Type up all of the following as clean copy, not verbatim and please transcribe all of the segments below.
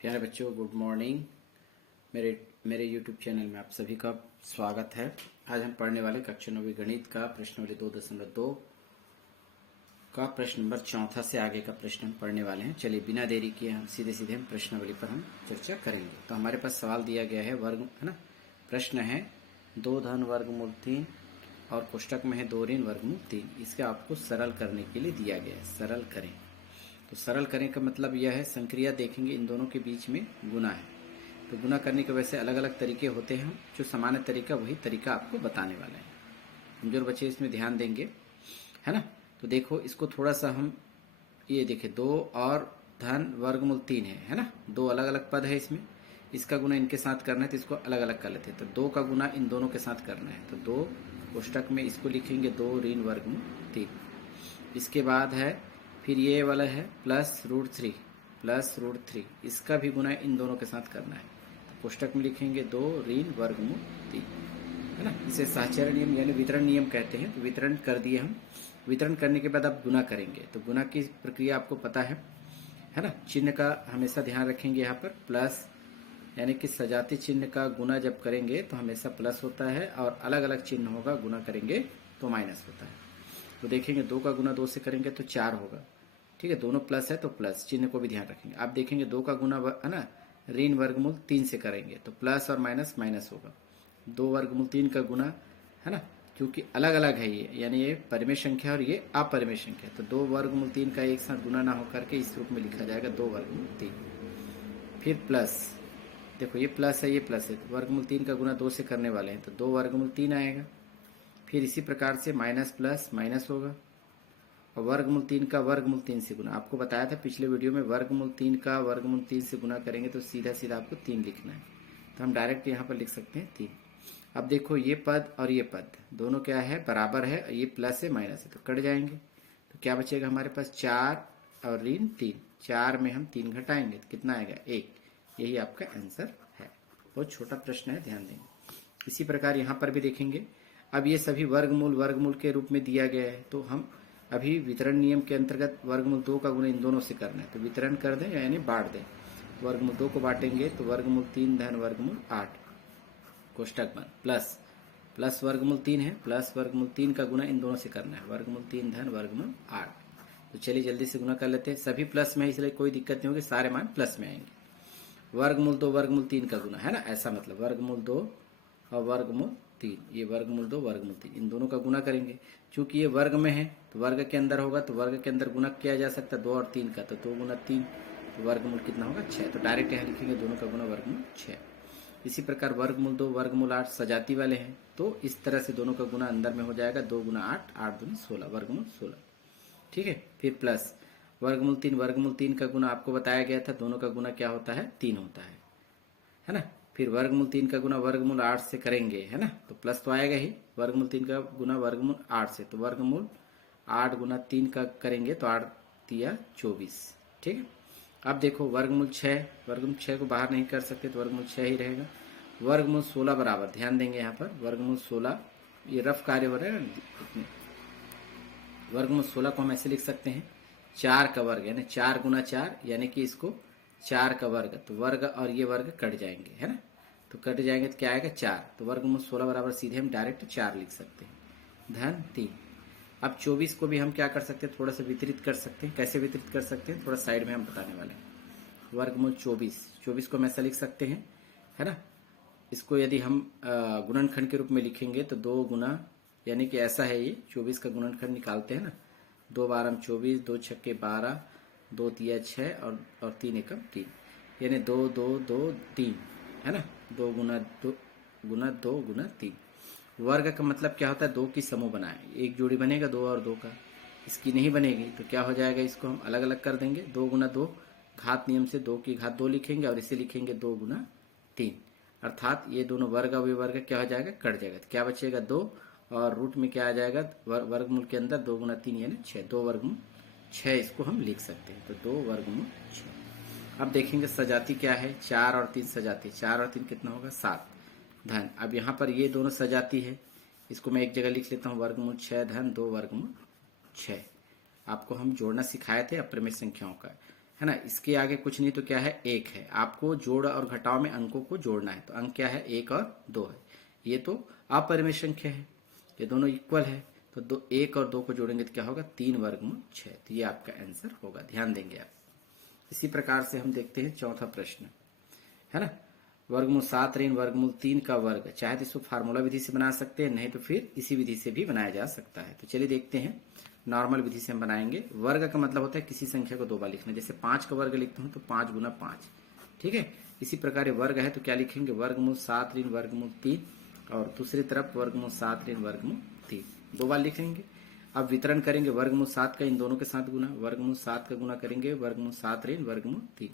प्यारे बच्चों, good morning. मेरे YouTube चैनल में आप सभी का स्वागत है। आज हम पढ़ने वाले कक्षा 9वीं गणित का प्रश्नावली 2.2 का प्रश्न नंबर 4 से आगे का प्रश्न हम पढ़ने वाले हैं। चलिए बिना देरी किए हम सीधे हम प्रश्नावली पर हम चर्चा करेंगे। तो हमारे पास सवाल दिया गया है वर्ग, है ना। प्रश्न है 2 धन वर्गमूल 3 और कोष्टक में है 2 ऋण वर्गमूल 3। इसके आपको सरल करने के लिए दिया गया है, सरल करें। तो सरल करने का मतलब यह है, संक्रिया देखेंगे इन दोनों के बीच में गुना है। तो गुना करने के वैसे अलग अलग तरीके होते हैं, जो सामान्य तरीका वही तरीका आपको बताने वाले हैं। कमजोर बच्चे इसमें ध्यान देंगे, है ना। तो देखो इसको थोड़ा सा हम ये देखें, 2 और धन वर्गमूल 3 है ना। 2 अलग अलग पद है इसमें, इसका गुना इनके साथ करना है तो इसको अलग अलग कर लेते हैं। तो 2 का गुना इन दोनों के साथ करना है, तो 2 कोष्टक में इसको लिखेंगे 2 ऋण वर्गमूल 3। इसके बाद है फिर ये वाला है +√3, इसका भी गुना इन दोनों के साथ करना है। तो कोष्टक में लिखेंगे 2 ऋण वर्गमूल 3, है ना। इसे साहचर्य नियम यानी वितरण नियम कहते हैं। तो वितरण कर दिए हम। वितरण करने के बाद आप गुना करेंगे। तो गुना की प्रक्रिया आपको पता है ना। चिन्ह का हमेशा ध्यान रखेंगे। यहाँ पर प्लस यानी कि सजाती चिन्ह का गुना जब करेंगे तो हमेशा प्लस होता है, और अलग अलग चिन्ह होगा गुना करेंगे तो माइनस होता है। तो देखेंगे 2 का गुना 2 से करेंगे तो 4 होगा, ठीक है। दोनों प्लस है तो प्लस चिन्ह को भी ध्यान रखेंगे। आप देखेंगे 2 का गुना, है ना, ऋण वर्गमूल 3 से करेंगे तो प्लस और माइनस माइनस होगा। 2 वर्गमूल 3 का गुना, है ना, क्योंकि अलग अलग है ये, यानी ये परिमेय संख्या और ये अपरिमेय संख्या। तो 2 वर्गमूल 3 का एक साथ गुना ना होकर के इस रूप में लिखा जाएगा 2 वर्गमूल 3। फिर प्लस, देखो ये प्लस है ये प्लस है, वर्गमूल 3 का गुना 2 से करने वाले हैं तो 2 वर्गमूल 3 आएगा। फिर इसी प्रकार से माइनस प्लस माइनस होगा, और वर्गमूल 3 का वर्गमूल 3 से गुना। आपको बताया था पिछले वीडियो में, वर्गमूल 3 का वर्गमूल 3 से गुना करेंगे तो सीधा सीधा आपको 3 लिखना है। तो हम डायरेक्ट यहाँ पर लिख सकते हैं 3। अब देखो ये पद और ये पद दोनों क्या है, बराबर है। ये प्लस है माइनस है तो कट जाएंगे। तो क्या बचेगा हमारे पास 4 और ऋण 3। 4 में हम 3 घटाएंगे तो कितना आएगा 1। यही आपका आंसर है। बहुत छोटा प्रश्न है, ध्यान देंगे। इसी प्रकार यहाँ पर भी देखेंगे। अब ये सभी वर्गमूल के रूप में दिया गया है, तो हम अभी वितरण नियम के अंतर्गत वर्गमूल 2 का गुना इन दोनों से करना है। तो वितरण कर दें यानी बांट दें। वर्गमूल 2 को बांटेंगे तो वर्गमूल 3 धन वर्गमूल 8 कोष्टक बन प्लस वर्गमूल 3 है, प्लस वर्गमूल 3 का गुना इन दोनों से करना है, वर्गमूल 3 धन वर्गमूल 8। तो चलिए जल्दी से गुना कर लेते हैं। सभी प्लस में है इसलिए कोई दिक्कत नहीं होगी, सारे मान प्लस में आएंगे। वर्गमूल 2 वर्गमूल 3 का गुना, है ना, ऐसा मतलब वर्गमूल 2 और वर्गमूल 3, ये वर्गमूल 2 वर्गमूल 3 इन दोनों का गुना करेंगे। चूंकि ये वर्ग में है तो वर्ग के अंदर होगा, तो वर्ग के अंदर गुना किया जा सकता है 2 और 3 का, तो 2 गुना 3, तो वर्गमूल कितना होगा 6। तो डायरेक्ट यहाँ लिखेंगे दोनों का गुना वर्गमूल 6। इसी प्रकार वर्गमूल 2 वर्गमूल 8 सजाती वाले हैं, तो इस तरह से दोनों का गुना अंदर में हो जाएगा 2 गुना 8, 8 दूनी 16, वर्गमूल 16, ठीक है। फिर प्लस वर्गमूल 3 का गुना आपको बताया गया था, दोनों का गुना क्या होता है 3 होता है ना। फिर वर्गमूल 3 का गुना वर्गमूल 8 से करेंगे, है ना, तो प्लस तो आएगा ही। वर्गमूल 3 का गुना वर्गमूल 8 से, तो वर्गमूल 8 गुना 3 का करेंगे तो 8 दिया 24, ठीक है। अब देखो वर्गमूल 6 को बाहर नहीं कर सकते तो वर्गमूल 6 ही रहेगा। वर्गमूल 16 बराबर, ध्यान देंगे यहाँ पर वर्गमूल 16, ये रफ कार्य हो रहा है इतने। वर्गमूल 16 को हम ऐसे लिख सकते हैं 4 का वर्ग, यानी 4 गुना 4, यानी कि इसको 4 का वर्ग, तो वर्ग और ये वर्ग कट जाएंगे, है ना। तो कट जाएंगे तो क्या आएगा 4। तो वर्गमूल 16 बराबर सीधे हम डायरेक्ट 4 लिख सकते हैं धन 3। अब 24 को भी हम क्या कर सकते हैं, थोड़ा सा वितरित कर सकते हैं। कैसे वितरित कर सकते हैं थोड़ा साइड में हम बताने वाले हैं। वर्गमूल 24 को हम ऐसा लिख सकते हैं, है ना। इसको यदि हम गुणनखंड के रूप में लिखेंगे तो 2 गुना, यानी कि ऐसा है ये 24 का गुणनखंड निकालते हैं ना, 2 बारह 24, 2 छक्के 12, 2 तिया 6 और 3 एकम 3, यानी 2 2 2 3, है ना। 2 गुना 2 गुना 3। वर्ग का मतलब क्या होता है, 2 की समूह बनाए, एक जोड़ी बनेगा 2 और 2 का, इसकी नहीं बनेगी तो क्या हो जाएगा, इसको हम अलग अलग कर देंगे। 2 गुना 2 घात नियम से 2 की घात 2 लिखेंगे और इसे लिखेंगे 2 गुना 3, अर्थात ये दोनों वर्ग और विवर्ग क्या हो जाएगा, कट जाएगा। तो क्या बचेगा 2, और रूट में क्या आ जाएगा, वर्गमूल के अंदर 2 गुना 3 यानी 6, 2 वर्गमूल 6 इसको हम लिख सकते हैं। तो 2 वर्गमूल 6। अब देखेंगे सजाती क्या है, 4 और 3 सजाती, 4 और 3 कितना होगा 7 धन। अब यहाँ पर ये दोनों सजाती है, इसको मैं एक जगह लिख लेता हूँ वर्गमूल 6 धन 2 वर्गमूल 6। आपको हम जोड़ना सिखाए थे अपरिमेय संख्याओं का, है ना। इसके आगे कुछ नहीं तो क्या है, एक है। आपको जोड़ और घटाव में अंकों को जोड़ना है, तो अंक क्या है, 1 और 2 है। ये तो अपरिमेय संख्या है, ये दोनों इक्वल है, तो 1 और 2 को जोड़ेंगे तो क्या होगा, 3 वर्गमूल 6। तो ये आपका आंसर होगा, ध्यान देंगे आप। इसी प्रकार से हम देखते हैं चौथा प्रश्न, है ना। वर्गमूल 7 ऋण वर्गमूल 3 का वर्ग, चाहे तो इसको फार्मूला विधि से बना सकते हैं, नहीं तो फिर इसी विधि से भी बनाया जा सकता है। तो चलिए देखते हैं, नॉर्मल विधि से हम बनाएंगे। वर्ग का मतलब होता है किसी संख्या को 2 बार लिखना। जैसे 5 का वर्ग लिखता हूं तो 5 गुना 5, ठीक है। इसी प्रकार ये वर्ग है तो क्या लिखेंगे, वर्गमूल 7 ऋण वर्गमूल 3, और दूसरी तरफ वर्गमूल 7 ऋण वर्गमूल 3, 2 बार लिखेंगे। अब वितरण करेंगे वर्गमूल 7 का इन दोनों के साथ गुना, वर्गमूल 7 का गुना करेंगे वर्गमूल 7 ऋण वर्गमूल 3।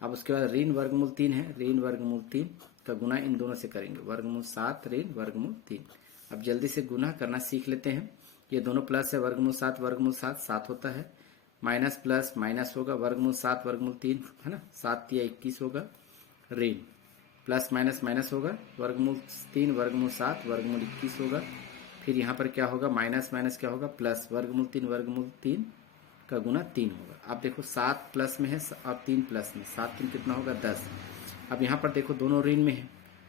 अब उसके बाद ऋण वर्गमूल 3 है, ऋण वर्गमूल 3 का गुना इन दोनों से करेंगे, वर्गमूल 7 ऋण वर्गमूल 3। अब जल्दी से गुना करना सीख लेते हैं। ये दोनों प्लस है, वर्गमूल 7 वर्गमूल 7 7 होता है, माइनस प्लस माइनस होगा, वर्गमूल 7 वर्गमूल 3, है ना, 7 या 21 होगा, ऋण प्लस माइनस माइनस होगा, वर्गमूल 3 वर्गमूल 7 वर्गमूल 21 होगा। फिर यहाँ पर क्या होगा, माइनस माइनस क्या होगा, प्लस, वर्गमूल 3 का गुना 3 होगा। अब देखो 7 प्लस में है और 3 प्लस में, 7 3 कितना होगा, 10। अब यहाँ पर देखो दोनों ऋण में है,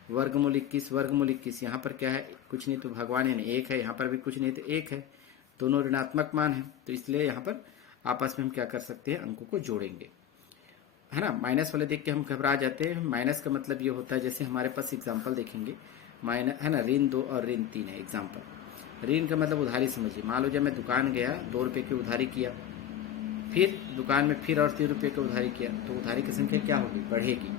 वर्गमूल 21 यहाँ पर क्या है, कुछ नहीं तो भगवान है, 1 है, यहाँ पर भी कुछ नहीं तो 1 है, दोनों ऋणात्मक मान है, तो इसलिए यहाँ पर आपस में हम क्या कर सकते हैं, अंकों को जोड़ेंगे, है ना। माइनस वाले देख के हम घबरा जाते हैं। माइनस का मतलब ये होता है, जैसे हमारे पास एग्जाम्पल देखेंगे, माइनस है ना, ऋण 2 और ऋण 3 है एग्जाम्पल। ऋण का मतलब उधारी समझिए। मान लो जब मैं दुकान गया, 2 रुपये की उधारी किया, फिर दुकान में फिर और 3 रुपये की उधारी किया, तो उधारी की संख्या क्या होगी, बढ़ेगी।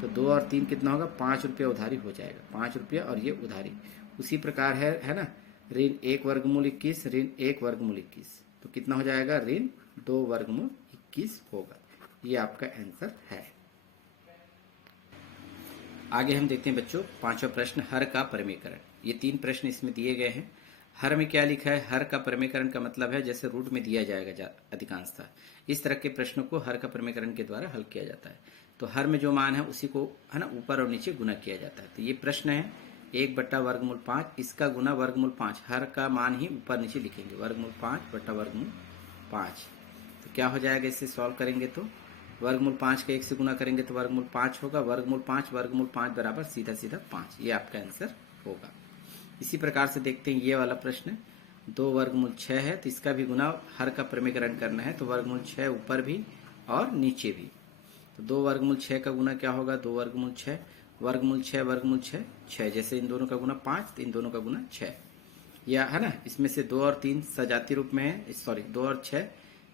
तो 2 और 3 कितना होगा, 5 रुपया उधारी हो जाएगा, 5 रुपया और ये उधारी। उसी प्रकार है ना, ऋण 1 वर्गमूल 21 ऋण 1 वर्गमूल 21, तो कितना हो जाएगा, ऋण 2 वर्गमूल 21 होगा। ये आपका आंसर है। आगे हम देखते हैं बच्चों, पांचवा प्रश्न, हर का परिमेयकरण। ये 3 प्रश्न इसमें दिए गए हैं। हर में क्या लिखा है, हर का परिमेयकरण का मतलब है जैसे रूट में दिया जाएगा अधिकांशतः, इस तरह के प्रश्नों को हर का परिमेयकरण के द्वारा हल किया जाता है। तो हर में जो मान है उसी को, है ना, ऊपर और नीचे गुना किया जाता है। तो ये प्रश्न है 1 बट्टा वर्गमूल 5, इसका गुना वर्गमूल 5, हर का मान ही ऊपर नीचे लिखेंगे, वर्गमूल 5 बट्टा वर्गमूल 5। तो क्या हो जाएगा, इसे सॉल्व करेंगे तो वर्गमूल 5 का 1 से गुना करेंगे तो वर्गमूल 5 होगा, वर्गमूल 5 बराबर सीधा सीधा 5, ये आपका आंसर होगा। इसी प्रकार से देखते हैं ये वाला प्रश्न, 2 वर्गमूल 6 है, तो इसका भी गुना हर का परिमेयकरण करना है, तो वर्गमूल 6 ऊपर भी और नीचे भी। तो 2 वर्गमूल 6 का गुना क्या होगा, 2 वर्गमूल 6, वर्गमूल 6 वर्गमूल 6 6, जैसे इन दोनों का गुना 5 तो इन दोनों का गुना 6, या है ना, इसमें से 2 और 3 सजाती रूप में है, सॉरी 2 और 6,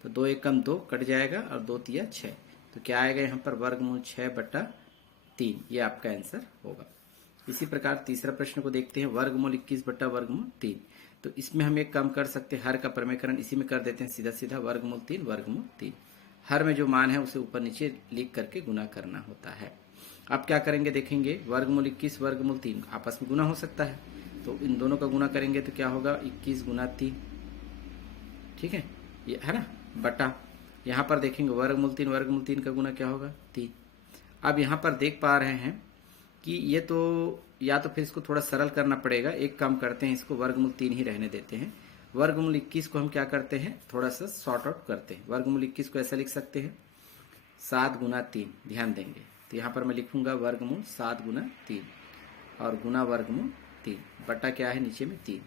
तो 2 1 कम 2 कट जाएगा और 2 3 6, तो क्या आएगा यहाँ पर, वर्गमूल 6 बट्टा 3, ये आपका आंसर होगा। इसी प्रकार तीसरा प्रश्न को देखते हैं, वर्गमूल 21 बट्टा वर्गमूल 3। तो इसमें हम एक काम कर सकते हैं, हर का परिमेयकरण इसी में कर देते हैं, सीधा सीधा वर्गमूल 3। हर में जो मान है उसे ऊपर नीचे लिख करके गुना करना होता है। अब क्या करेंगे देखेंगे, वर्गमूल 21 वर्गमूल 3 आपस में गुना हो सकता है, तो इन दोनों का गुना करेंगे तो क्या होगा, 21 गुना 3, ठीक है, ये है ना, बटा यहाँ पर देखेंगे वर्गमूल 3 का गुना क्या होगा, 3। अब यहाँ पर देख पा रहे हैं कि ये तो, या तो फिर इसको थोड़ा सरल करना पड़ेगा, एक काम करते हैं, इसको वर्गमूल 3 ही रहने देते हैं। वर्गमूल 21 को हम क्या करते हैं, थोड़ा सा सॉर्ट आउट करते हैं। वर्गमूल 21 को ऐसा लिख सकते हैं, 7 गुना 3, ध्यान देंगे, तो यहाँ पर मैं लिखूंगा वर्गमूल 7 गुना 3 और गुना वर्गमूल 3, बटा क्या है नीचे में 3।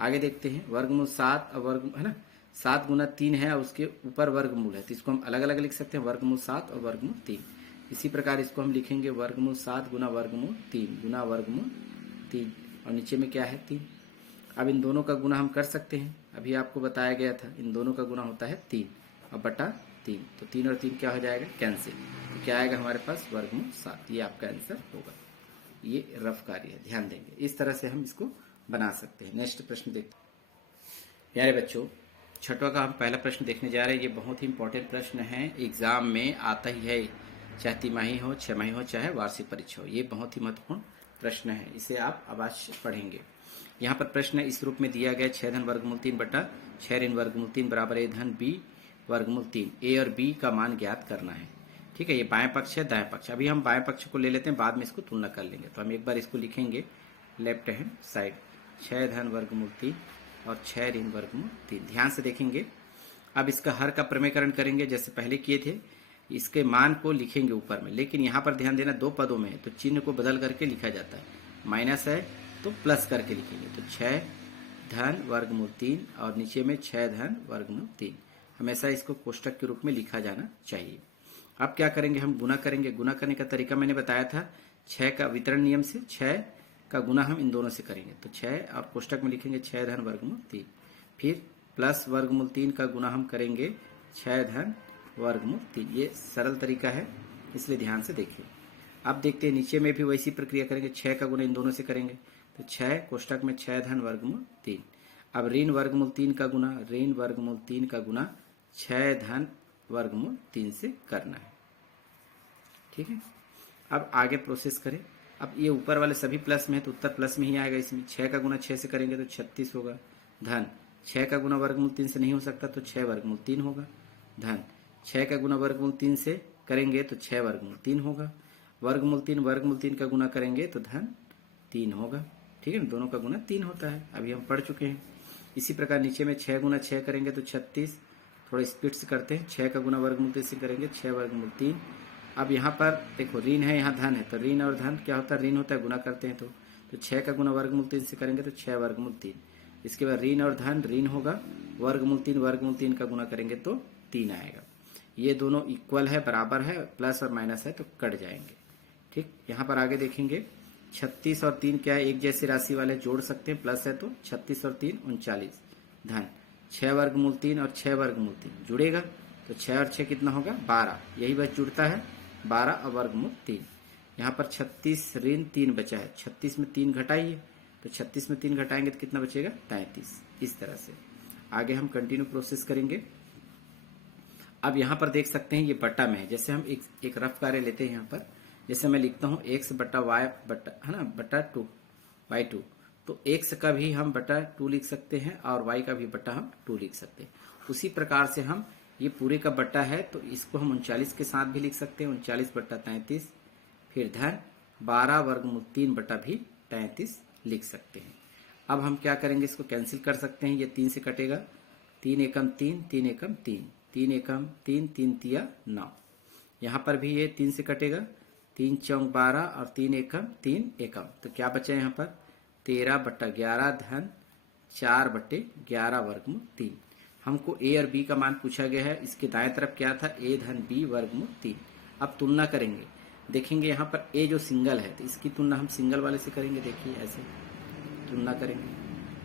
आगे देखते हैं, वर्गमूल 7 और वर्ग, है ना, 7 गुना 3 है और उसके ऊपर वर्गमूल है, तो इसको हम अलग अलग लिख सकते हैं, वर्गमूल 7 और वर्गमूल 3। इसी प्रकार इसको हम लिखेंगे वर्गमूल 7 गुना वर्गमूल 3 गुना वर्गमूल 3, और नीचे में क्या है 3। अब इन दोनों का गुना हम कर सकते हैं, अभी आपको बताया गया था, इन दोनों का गुना होता है 3 और बटा 3, तो 3 और 3 क्या हो जाएगा, कैंसिल, तो क्या आएगा हमारे पास, वर्गमूल 7, ये आपका आंसर होगा। ये रफ कार्य है, ध्यान देंगे, इस तरह से हम इसको बना सकते हैं। नेक्स्ट प्रश्न देखते हैं। प्यारे बच्चों, छठवां का हम पहला प्रश्न देखने जा रहे हैं। ये बहुत ही इंपॉर्टेंट प्रश्न है, एग्जाम में आता ही है, चाहे तिमाही हो, 6 माही हो, चाहे वार्षिक परीक्षा हो, ये बहुत ही महत्वपूर्ण प्रश्न है, इसे आप अवश्य पढ़ेंगे। यहाँ पर प्रश्न इस रूप में दिया गया, 6 धन वर्गमूल 3 बटा 6 ऋण वर्गमूल 3 बराबर a धन b वर्गमूल 3, a और b का मान ज्ञात करना है। ठीक है, ये बाएं पक्ष है, दाएं पक्ष। अभी हम बाएं पक्ष को ले लेते हैं, बाद में इसको तुलना कर लेंगे। तो हम एक बार इसको लिखेंगे लेफ्ट हैंड साइड, 6 धन वर्गमूल 3 और 6 ऋण वर्गमूल 3। ध्यान से देखेंगे, अब इसका हर का परिमेयकरण करेंगे जैसे पहले किए थे। इसके मान को लिखेंगे ऊपर में, लेकिन यहाँ पर ध्यान देना 2 पदों में है तो चिन्ह को बदल करके लिखा जाता है। माइनस है तो प्लस करके लिखेंगे, तो 6 धन वर्गमूल 3 और नीचे में 6 धन वर्गमूल 3। हमेशा इसको कोष्टक के रूप में लिखा जाना चाहिए। अब क्या करेंगे, हम गुना करेंगे। गुना करने का तरीका मैंने बताया था, 6 का वितरण नियम से 6 का गुना हम इन दोनों से करेंगे, तो 6 और कोष्टक में लिखेंगे 6 धन वर्गमूल 3। फिर प्लस वर्गमूल 3 का गुना हम करेंगे 6 धन वर्गमूल 3। ये सरल तरीका है, इसलिए ध्यान से देखिए। अब देखते हैं नीचे में भी वैसी प्रक्रिया करेंगे, 6 का गुना इन दोनों से करेंगे, तो 6 कोष्टक में 6 धन वर्गमूल 3। अब ऋण वर्गमूल 3 का गुना, ऋण वर्गमूल 3 का गुना 6 धन वर्गमूल 3 से करना है। ठीक है, अब आगे प्रोसेस करें। अब ये ऊपर वाले सभी प्लस में है तो उत्तर प्लस में ही आएगा। इसमें 6 का गुना 6 से करेंगे तो 36 होगा। धन 6 का गुना वर्गमूल 3 से नहीं हो सकता तो 6 वर्गमूल 3 होगा। धन 6 का गुना वर्गमूल 3 से करेंगे तो 6 वर्गमूल 3 होगा। वर्गमूल 3 का गुना करेंगे तो धन 3 होगा। ठीक है ना, दोनों का गुना 3 होता है, अभी हम पढ़ चुके हैं। इसी प्रकार नीचे में 6 गुना 6 करेंगे तो 36। थोड़ा स्पीड से करते हैं, 6 का गुना वर्गमूल 3 से करेंगे 6 वर्गमूल 3। अब यहाँ पर देखो ऋण है, यहाँ धन है, तो ऋण और धन क्या होता है, ऋण होता है, गुना करते हैं तो 6 का गुना वर्गमूल 3 से करेंगे तो 6 वर्गमूल 3। इसके बाद ऋण और धन, ऋण होगा, वर्गमूल 3 का गुना करेंगे तो 3 आएगा। ये दोनों इक्वल है, बराबर है, प्लस और माइनस है तो कट जाएंगे। ठीक, यहाँ पर आगे देखेंगे 36 और 3 क्या है, एक जैसी राशि वाले जोड़ सकते हैं, प्लस है तो 36 और 3 39। धन 6 वर्गमूल 3 और 6 वर्गमूल 3 जुड़ेगा तो 6 और 6 कितना होगा 12, यही बस जुड़ता है 12 और वर्गमूल 3। यहाँ पर 36 ऋण 3 बचा है, 36 में 3 घटाइए तो 36 में 3 घटाएंगे तो कितना बचेगा 33। इस तरह से आगे हम कंटिन्यू प्रोसेस करेंगे। अब यहाँ पर देख सकते हैं ये बट्टा में है, जैसे हम एक रफ कार्य लेते हैं। यहाँ पर जैसे मैं लिखता हूँ x बट्टा y बट्टा है ना बट्टा 2 y2, तो x का भी हम बट्टा 2 लिख सकते हैं और y का भी बट्टा हम 2 लिख सकते हैं। उसी प्रकार से हम ये पूरे का बट्टा है तो इसको हम 39 के साथ भी लिख सकते हैं, 39 बट्टा 33। फिर धन 12 वर्गमूल 3 बट्टा भी 33 लिख सकते हैं। अब हम क्या करेंगे, इसको कैंसिल कर सकते हैं, ये 3 से कटेगा, 3 एकम 3, 3 एकम 3, 3 एकम 3, 3 तिया 9। यहाँ पर भी ये 3 से कटेगा, 3 चौक 12 और 3 एकम 3 एकम, तो क्या बचा यहाँ पर 13 बट्टा 11 धन 4 बट्टे 11 वर्गमूल 3। हमको a और b का मान पूछा गया है, इसके दाएं तरफ क्या था a धन b वर्गमूल 3। अब तुलना करेंगे, देखेंगे यहाँ पर a जो सिंगल है तो इसकी तुलना हम सिंगल वाले से करेंगे, देखिए ऐसे तुलना करेंगे,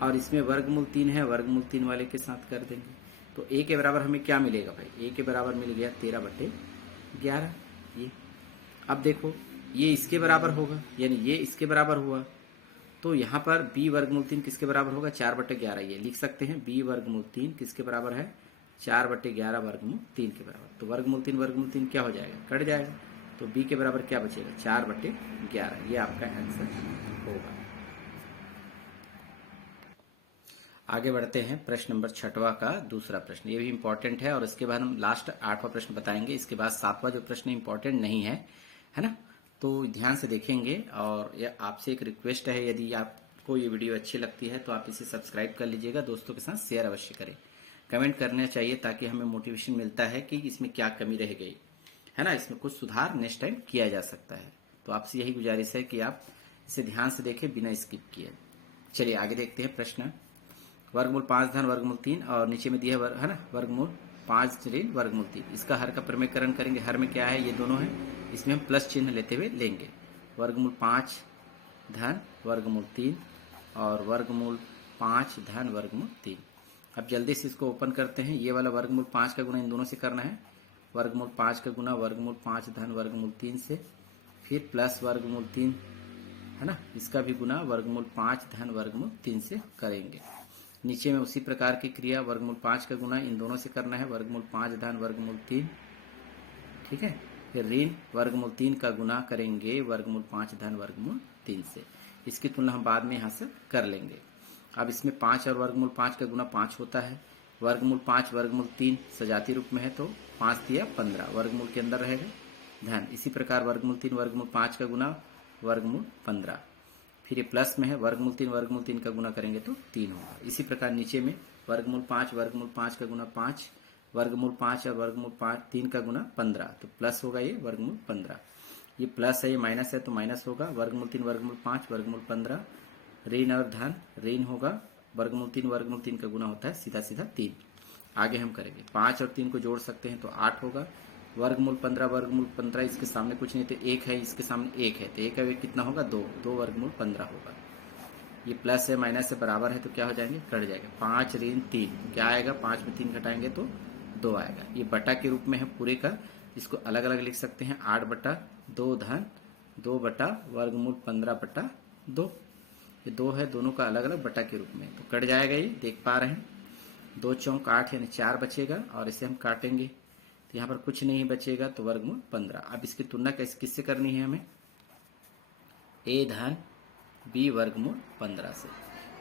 और इसमें वर्गमूल 3 है, वर्गमूल 3 वाले के साथ कर देंगे तो a के बराबर हमें क्या मिलेगा भाई, a के बराबर मिल गया 13 बट्टे 11। ये अब देखो ये इसके बराबर होगा, यानी ये इसके बराबर हुआ, तो यहाँ पर b वर्गमूल 3 किसके बराबर होगा 4 बट्टे 11। ये लिख सकते हैं b वर्गमूल 3 किसके बराबर है 4 बट्टे 11 वर्गमूल 3 के बराबर। तो वर्गमूल 3 क्या हो जाएगा, कट जाएगा, तो b के बराबर क्या बचेगा 4 बट्टे 11। ये आपका आंसर होगा। आगे बढ़ते हैं, प्रश्न नंबर 6वां का दूसरा प्रश्न, ये भी इंपॉर्टेंट है और इसके बाद हम लास्ट 8वां प्रश्न बताएंगे। इसके बाद 7वां जो प्रश्न इंपॉर्टेंट नहीं है, है ना, तो ध्यान से देखेंगे। और यह आपसे एक रिक्वेस्ट है, यदि आपको ये वीडियो अच्छी लगती है तो आप इसे सब्सक्राइब कर लीजिएगा, दोस्तों के साथ शेयर अवश्य करें, कमेंट करना चाहिए ताकि हमें मोटिवेशन मिलता है कि इसमें क्या कमी रह गई है ना, इसमें कुछ सुधार नेक्स्ट टाइम किया जा सकता है। तो आपसे यही गुजारिश है कि आप इसे ध्यान से देखें बिना स्किप किए। चलिए आगे देखते हैं प्रश्न। वर्गमूल 5 धन वर्गमूल 3 और नीचे में दिया है ना वर्गमूल 5 ऋण वर्गमूल 3, इसका हर का प्रमेयकरण करेंगे। हर में क्या है, ये दोनों है, इसमें हम प्लस चिन्ह लेते हुए लेंगे। वर्गमूल 5 धन वर्गमूल 3 और वर्गमूल 5 धन वर्गमूल 3। अब जल्दी से इसको ओपन करते हैं। ये वाला वर्गमूल 5 का गुना इन दोनों से करना है, वर्गमूल 5 का गुना वर्गमूल 5 धन वर्गमूल 3 से, फिर प्लस वर्गमूल 3 है ना, इसका भी गुना वर्गमूल 5 धन वर्गमूल 3 से करेंगे। नीचे में उसी प्रकार की क्रिया, वर्गमूल 5 का गुना इन दोनों से करना है, वर्गमूल 5 धन वर्गमूल 3, ठीक है। फिर ऋण वर्गमूल 3 का गुना करेंगे वर्गमूल 5 धन वर्गमूल 3 से, इसकी तुलना हम बाद में यहाँ से कर लेंगे। अब इसमें 5 और वर्गमूल 5 का गुना 5 होता है, वर्गमूल 5 वर्गमूल 3 सजाती रूप में है तो 5 दिया 15 वर्गमूल के अंदर रहेगा धन। इसी प्रकार वर्गमूल 3 वर्गमूल 5 का गुना वर्गमूल 15, फिर ये प्लस में है, वर्गमूल 3 का गुना करेंगे तो 3 होगा। इसी प्रकार नीचे में वर्गमूल 5 का गुना 5 वर्गमूल 5 और वर्गमूल 3 का गुना 15, तो प्लस होगा ये वर्गमूल 15। ये प्लस है, ये माइनस है, तो माइनस होगा वर्गमूल 3 वर्गमूल 5 वर्गमूल 15। ऋण और धन, ऋण होगा वर्गमूल 3 का गुना होता है सीधा सीधा 3। आगे हम करेंगे 5 और 3 को जोड़ सकते हैं तो 8 होगा। वर्गमूल 15 इसके सामने कुछ नहीं तो 1 है, इसके सामने 1 है तो 1 का वेग कितना होगा 2 वर्गमूल 15 होगा। ये प्लस है माइनस है बराबर है तो क्या हो जाएंगे, कट जाएगा। 5 ऋण 3 क्या आएगा, 5 में 3 घटाएंगे तो 2 आएगा। ये बटा के रूप में है पूरे का, इसको अलग अलग लिख सकते हैं 8/2 धन 2 वर्गमूल 15/2। ये 2 है, दोनों का अलग अलग बटा के रूप में, तो कट जाएगा। ये देख पा रहे हैं 2 चौक 8 यानी 4 बचेगा और इसे हम काटेंगे तो यहाँ पर कुछ नहीं बचेगा तो वर्गमूल 15। अब इसकी तुलना किससे करनी है हमें, a धन b वर्गमूल 15 से।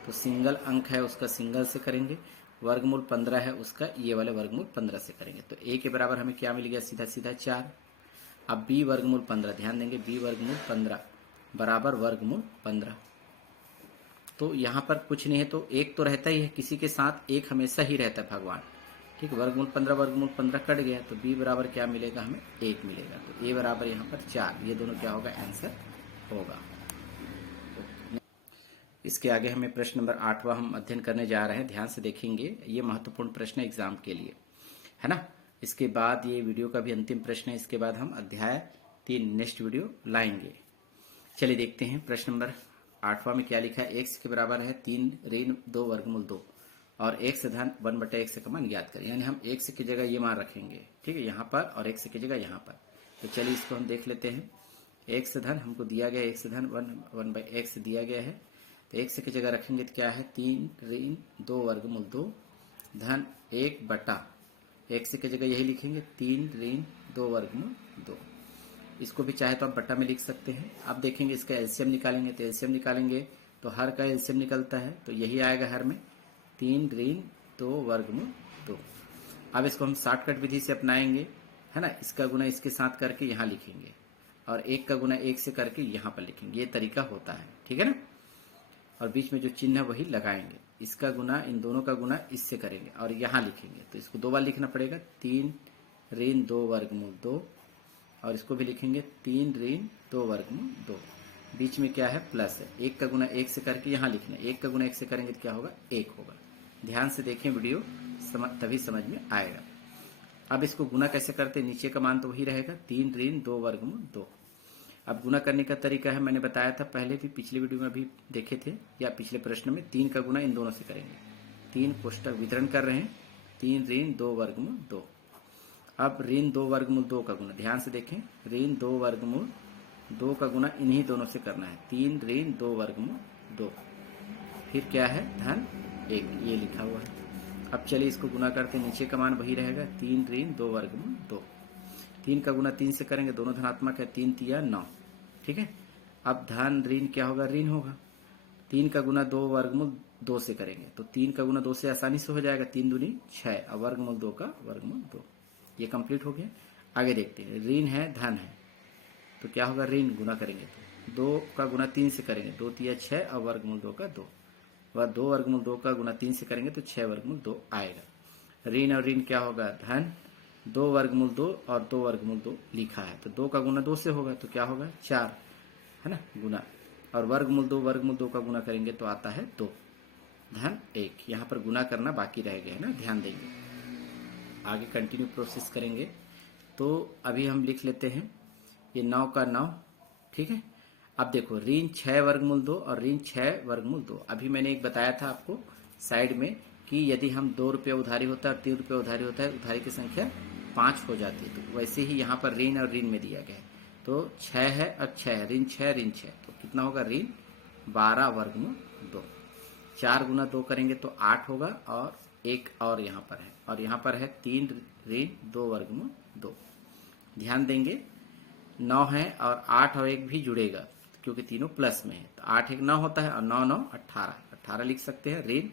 तो सिंगल अंक है उसका सिंगल से करेंगे, वर्गमूल 15 है उसका ये वाले वर्गमूल 15 से करेंगे। तो a के बराबर हमें क्या मिल गया, सीधा सीधा 4। अब b वर्गमूल 15, ध्यान देंगे b वर्गमूल 15 बराबर वर्गमूल 15। तो यहाँ पर कुछ नहीं है तो एक तो रहता ही है, किसी के साथ एक हमेशा ही रहता है भगवान, ठीक। वर्गमूल 15 कट गया तो b बराबर क्या मिलेगा, हमें 1 मिलेगा। तो a बराबर यहाँ पर 4, ये दोनों क्या होगा, आंसर होगा। इसके आगे हमें प्रश्न नंबर 8वां हम अध्ययन करने जा रहे हैं, ध्यान से देखेंगे, ये महत्वपूर्ण प्रश्न है एग्जाम के लिए, है ना। इसके बाद ये वीडियो का भी अंतिम प्रश्न है, इसके बाद हम अध्याय 3 नेक्स्ट वीडियो लाएंगे। चलिए देखते हैं प्रश्न नंबर 8वां में क्या लिखा है। x के बराबर है 3 ऋण 2 वर्गमूल 2 और x धन 1/x का मान ज्ञात करें। यानी हम x की जगह ये मान रखेंगे, ठीक है, यहाँ पर, और x की जगह यहाँ पर। तो चलिए इसको हम देख लेते हैं। x धन हमको दिया गया, x धन 1/x दिया गया है, तो x की जगह रखेंगे तो क्या है 3 ऋण 2 वर्गमूल 2 धन 1/x की जगह यही लिखेंगे 3 ऋण 2 वर्गमूल 2। इसको भी चाहे तो आप बट्टा में लिख सकते हैं। अब देखेंगे इसका एलसीएम निकालेंगे, तो एलसीएम निकालेंगे तो हर का एलसीएम निकलता है, तो यही आएगा हर में 3 ऋण 2 वर्गमूल 2। अब इसको हम शॉर्टकट विधि से अपनाएंगे, है ना। इसका गुना इसके साथ करके यहाँ लिखेंगे और 1 का गुना 1 से करके यहाँ पर लिखेंगे, ये तरीका होता है, ठीक है ना। और बीच में जो चिन्ह है वही लगाएंगे, इसका गुना इन दोनों का गुना इससे करेंगे और यहाँ लिखेंगे, तो इसको 2 बार लिखना पड़ेगा 3 ऋण 2 वर्गमूल 2, और इसको भी लिखेंगे 3 ऋण 2 वर्गमूल 2। बीच में क्या है, प्लस है, 1 का गुना 1 से करके यहाँ लिखना है, 1 का गुना 1 से करेंगे तो क्या होगा, 1 होगा। ध्यान से देखें वीडियो, तभी समझ में आएगा। अब इसको गुना कैसे करते हैं, नीचे का मान तो वही रहेगा 3 ऋण 2 वर्गमूल 2। अब गुना करने का तरीका है, मैंने बताया था पहले भी, पिछले वीडियो में भी देखे थे, या पिछले प्रश्न में 3 का गुना इन दोनों से करेंगे। 3 कोष्टक वितरण कर रहे हैं, 3 ऋण 2 वर्गमूल 2। अब ऋण 2 वर्गमूल 2 का गुना, ध्यान से देखें, ऋण 2 वर्गमूल 2 का गुना इन्हीं दोनों से करना है, 3 ऋण 2 वर्गमूल 2। फिर क्या है, धन 1, ये लिखा हुआ है। अब चलिए इसको गुना करते, नीचे का मान वही रहेगा 3 ऋण 2 वर्गमूल 2। 3 का गुना 3 से करेंगे, दोनों धनात्मक है, 3 तिया 9, ठीक है। अब धन ऋण क्या होगा, ऋण होगा। 3 का गुना 2 वर्गमूल 2 से करेंगे, तो 3 का गुना 2 से आसानी से हो जाएगा, 3 दूनी 6 और वर्गमूल 2 का वर्गमूल 2। ये कंप्लीट हो गया। आगे देखते हैं, ऋण है धन है, तो क्या होगा, ऋण गुना करेंगे तो 2 का गुना 3 से करेंगे, 2 तिया 6 और वर्गमूल 2 का 2, वह 2 वर्गमूल 2 का गुना 3 से करेंगे तो 6 वर्गमूल 2 आएगा। ऋण और ऋण क्या होगा, धन 2 वर्गमूल 2 और 2 वर्गमूल 2 लिखा है, तो 2 का गुना 2 से होगा तो क्या होगा 4, है ना, गुना, और वर्गमूल 2 का गुना करेंगे तो आता है 2 धन 1। यहाँ पर गुना करना बाकी रह गया है ना, ध्यान देंगे। आगे कंटिन्यू प्रोसेस करेंगे, तो अभी हम लिख लेते हैं ये 9 का 9, ठीक है। अब देखो ऋण 6 वर्गमूल 2 और ऋण 6 वर्गमूल 2। अभी मैंने एक बताया था आपको साइड में कि यदि हम 2 रुपये उधारी होता है और 3 रुपये उधारी होता है, उधारी की संख्या 5 हो जाती है। तो वैसे ही यहाँ पर ऋण और ऋण में दिया गया है, तो 6 है और 6 है, ऋण 6 ऋण 6, तो कितना होगा, ऋण 12 वर्गमूल 2। 4 गुना 2 करेंगे तो 8 होगा, और 1 और यहाँ पर है, और यहाँ पर है 3 ऋण 2 वर्गमूल 2। ध्यान देंगे 9 है और 8 और 1 भी जुड़ेगा क्योंकि तीनों प्लस में है, तो 8 1 9 होता है और 9 9 18 लिख सकते हैं। ऋण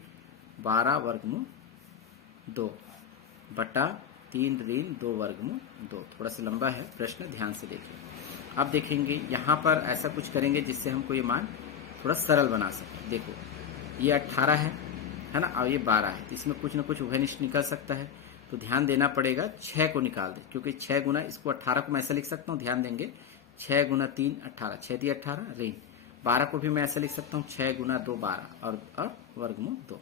12 वर्गमूल 2 बटा 3 ऋण 2 वर्गमूल 2। थोड़ा सा लंबा है प्रश्न, ध्यान से देखिए। अब देखेंगे यहाँ पर ऐसा कुछ करेंगे जिससे हमको ये मान थोड़ा सरल बना सके। देखो ये 18 है ना, और ये 12 है, तो इसमें कुछ ना कुछ उभयनिष्ठ निकल सकता है। तो ध्यान देना पड़ेगा, 6 को निकाल दे, क्योंकि 6 गुना, इसको 18 को मैं ऐसा लिख सकता हूँ, ध्यान देंगे 6 गुना 3 18, 6 दिया 18 ऋण 12 को भी मैं ऐसा लिख सकता हूँ 6 गुना 2 12 और वर्गमूल 2,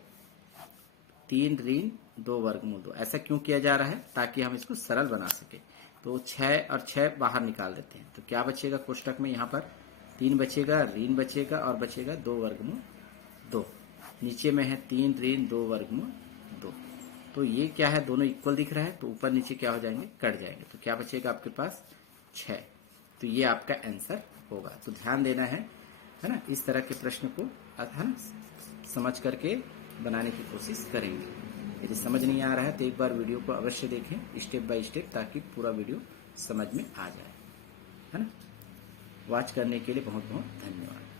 3 ऋण 2 वर्गमूल 2। ऐसा क्यों किया जा रहा है? ताकि हम इसको सरल बना सके। तो 6 और 6 बाहर निकाल देते हैं, तो क्या बचेगा कोष्टक में? यहाँ पर 3 बचेगा, ऋण बचेगा और बचेगा 2 वर्गमूल 2। नीचे में है 3 ऋण 2 वर्गमूल 2। तो ये क्या है, दोनों इक्वल दिख रहा है, तो ऊपर नीचे क्या हो जाएंगे, कट जाएंगे। तो क्या बचेगा आपके पास? 6। तो ये आपका आंसर होगा। तो ध्यान देना है ना, इस तरह के प्रश्न को है ना समझ करके बनाने की कोशिश करेंगे। यदि समझ नहीं आ रहा है तो एक बार वीडियो को अवश्य देखें स्टेप बाय स्टेप, ताकि पूरा वीडियो समझ में आ जाए, है ना। वॉच करने के लिए बहुत बहुत धन्यवाद।